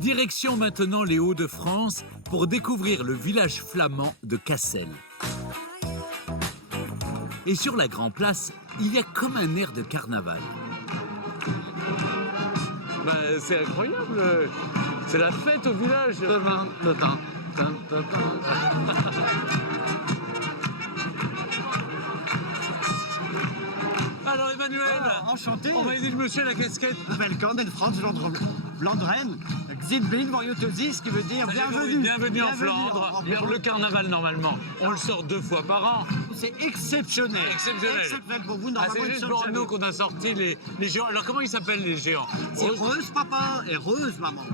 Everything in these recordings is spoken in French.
Direction maintenant les Hauts-de-France pour découvrir le village flamand de Cassel. Et sur la Grand Place, il y a comme un air de carnaval. C'est incroyable, c'est la fête au village. Alors Emmanuel, enchanté. on va aider le monsieur à la casquette. Welcome in France, Landren, Xidbin, Voriotosis, ce qui veut dire bienvenue. Bienvenue en Flandre. Le carnaval, normalement, on le sort 2 fois par an. C'est exceptionnel. Exceptionnel pour vous, Ah, normalement, c'est juste pour nous qu'on a sorti les géants. Alors comment ils s'appellent les géants? C'est heureuse, papa, et heureuse, maman.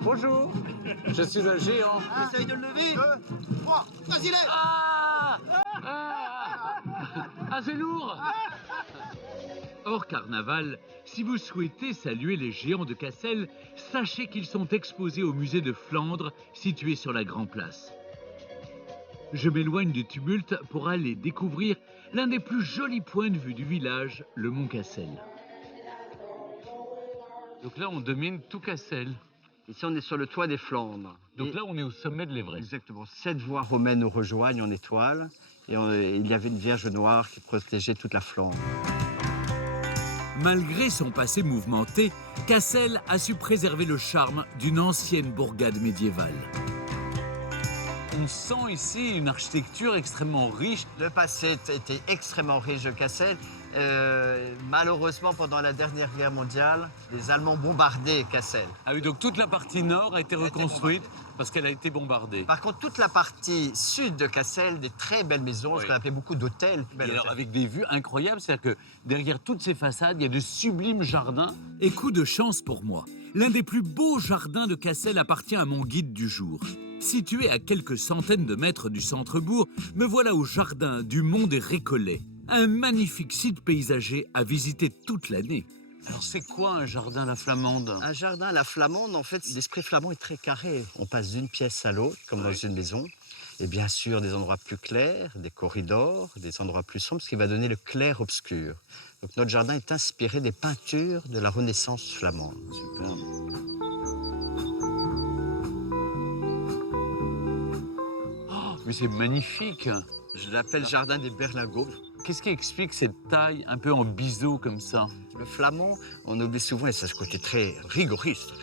Bonjour, je suis un géant. Essaye de le lever. 2, 3, vas-y, lève. Ah, c'est lourd. Hors carnaval, si vous souhaitez saluer les géants de Cassel, sachez qu'ils sont exposés au musée de Flandre, situé sur la Grand Place. Je m'éloigne du tumulte pour aller découvrir l'un des plus jolis points de vue du village, le mont Cassel. Donc là, on domine tout Cassel. Ici, on est sur le toit des Flandres. Donc là, on est au sommet de l'Everest. Exactement. 7 voies romaines nous rejoignent en étoile. Et il y avait une Vierge noire qui protégeait toute la Flandre. Malgré son passé mouvementé, Cassel a su préserver le charme d'une ancienne bourgade médiévale. On sent ici une architecture extrêmement riche. Le passé était extrêmement riche de Cassel. Malheureusement, pendant la dernière guerre mondiale, les Allemands bombardaient Cassel. Ah oui, donc toute la partie nord a été reconstruite parce qu'elle a été bombardée. Par contre, toute la partie sud de Cassel, des très belles maisons, ce qu'on appelait beaucoup d'hôtels. Et alors, avec des vues incroyables, c'est-à-dire que derrière toutes ces façades, il y a de sublimes jardins. Et coup de chance pour moi, l'un des plus beaux jardins de Cassel appartient à mon guide du jour. Situé à quelques centaines de mètres du centre-bourg, me voilà au jardin du Mont des Récollets. Un magnifique site paysager à visiter toute l'année. Alors, c'est quoi un jardin à la flamande? Un jardin à la flamande, en fait, l'esprit flamand est très carré. On passe d'une pièce à l'autre, comme dans une maison. Et bien sûr, des endroits plus clairs, des corridors, des endroits plus sombres, ce qui va donner le clair-obscur. Donc notre jardin est inspiré des peintures de la Renaissance flamande. Super. Oh, mais c'est magnifique. Je l'appelle jardin des berlingots. Qu'est-ce qui explique cette taille un peu en biseau comme ça? Le flamand, on oublie souvent, et ça a ce côté très rigoriste.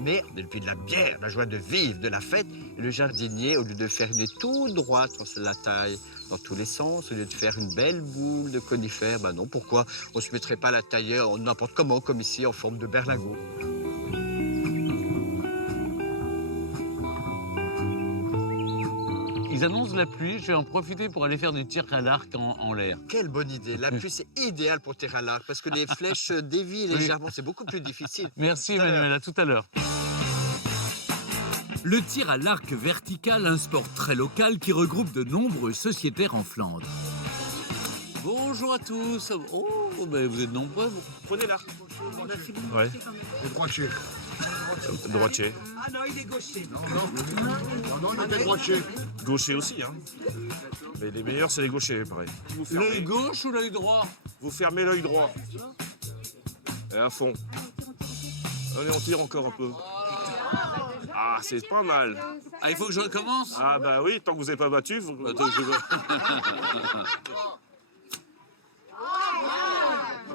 Mais depuis de la bière, la joie de vivre, de la fête, le jardinier, au lieu de faire une toute droite sur la taille dans tous les sens, au lieu de faire une belle boule de conifères, ben non, pourquoi on ne se mettrait pas la tailler n'importe comment, comme ici, en forme de berlingot? Ils annoncent la pluie, je vais en profiter pour aller faire du tir à l'arc en l'air. Quelle bonne idée. La pluie, c'est idéal pour tirer à l'arc, parce que les flèches dévient légèrement, c'est beaucoup plus difficile. Merci Emmanuel, à tout à l'heure. Le tir à l'arc vertical, un sport très local qui regroupe de nombreux sociétaires en Flandre. Bonjour à tous. Oh, ben vous êtes nombreux. Prenez l'arc. Ouais. Le droitier. Droitier. Ah non, il est gaucher. Non, il est droitier. Gaucher aussi, hein. Mais les meilleurs, c'est les gauchers, pareil. L'œil gauche ou l'œil droit? Vous fermez l'œil droit. Et à fond. Allez, on tire encore un peu. Ah, c'est pas mal. Ah, il faut que je recommence? Ah bah oui, tant que vous n'avez pas battu, vous... Attends,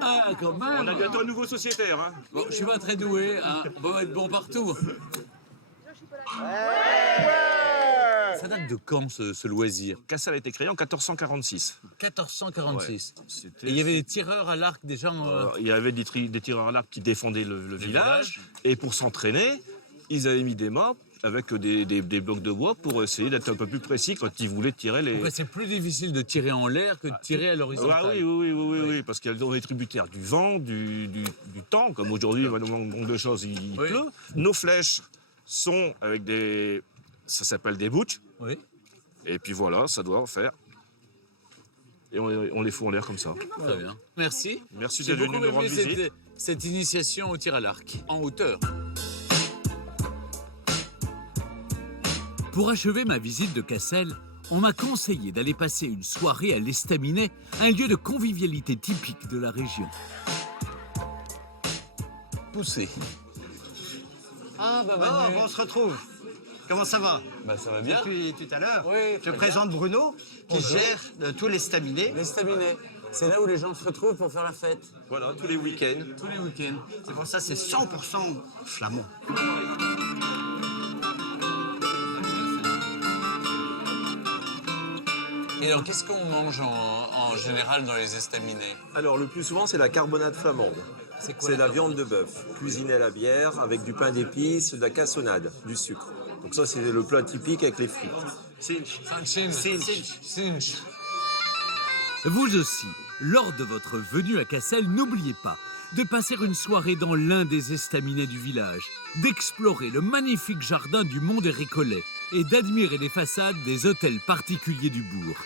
Ah, quand même. On a bientôt un nouveau sociétaire, hein. Bon, je suis pas très doué, hein. On peut être bon partout. Ça date de quand, ce loisir? Cassel a été créé en 1446. 1446. Ouais. Et il y avait des tireurs à l'arc déjà Il y avait des tireurs à l'arc qui défendaient le village. Et pour s'entraîner, ils avaient mis des mâts avec des blocs de bois pour essayer d'être un peu plus précis quand ils voulaient tirer les... Donc, c'est plus difficile de tirer en l'air que de tirer à l'horizontale. Ah oui, parce qu'on est tributaire du vent, du temps, comme aujourd'hui, on manque de choses, il pleut. Nos flèches sont avec des... ça s'appelle des butch. Oui. Et puis voilà, ça doit en faire. Et on les fout en l'air comme ça. Très bien. Merci. Merci J'ai d'être venu beaucoup nous rendre aimé visite. cette initiation au tir à l'arc, en hauteur. Pour achever ma visite de Cassel, on m'a conseillé d'aller passer une soirée à l'Estaminet, un lieu de convivialité typique de la région. Poussé. Ah, bah, Oh, Manu. on se retrouve. Comment ça va? Bah, ça va bien. Depuis tout à l'heure. Oui, Je très bien. présente Bruno, qui Bonjour. gère tous les staminés. L'estaminet, c'est là où les gens se retrouvent pour faire la fête. Voilà, tous les week-ends. Tous les week-ends. C'est pour ça, c'est 100% flamand. Et alors, qu'est-ce qu'on mange en général dans les estaminets? Alors, le plus souvent, c'est la carbonade flamande. C'est quoi C'est la viande de bœuf, cuisinée à la bière, avec du pain d'épices, de la cassonade, du sucre. Donc ça, c'est le plat typique avec les frites. Cinch. Cinch. Vous aussi, lors de votre venue à Cassel, n'oubliez pas de passer une soirée dans l'un des estaminets du village, d'explorer le magnifique jardin du Mont des Récollets et d'admirer les façades des hôtels particuliers du bourg.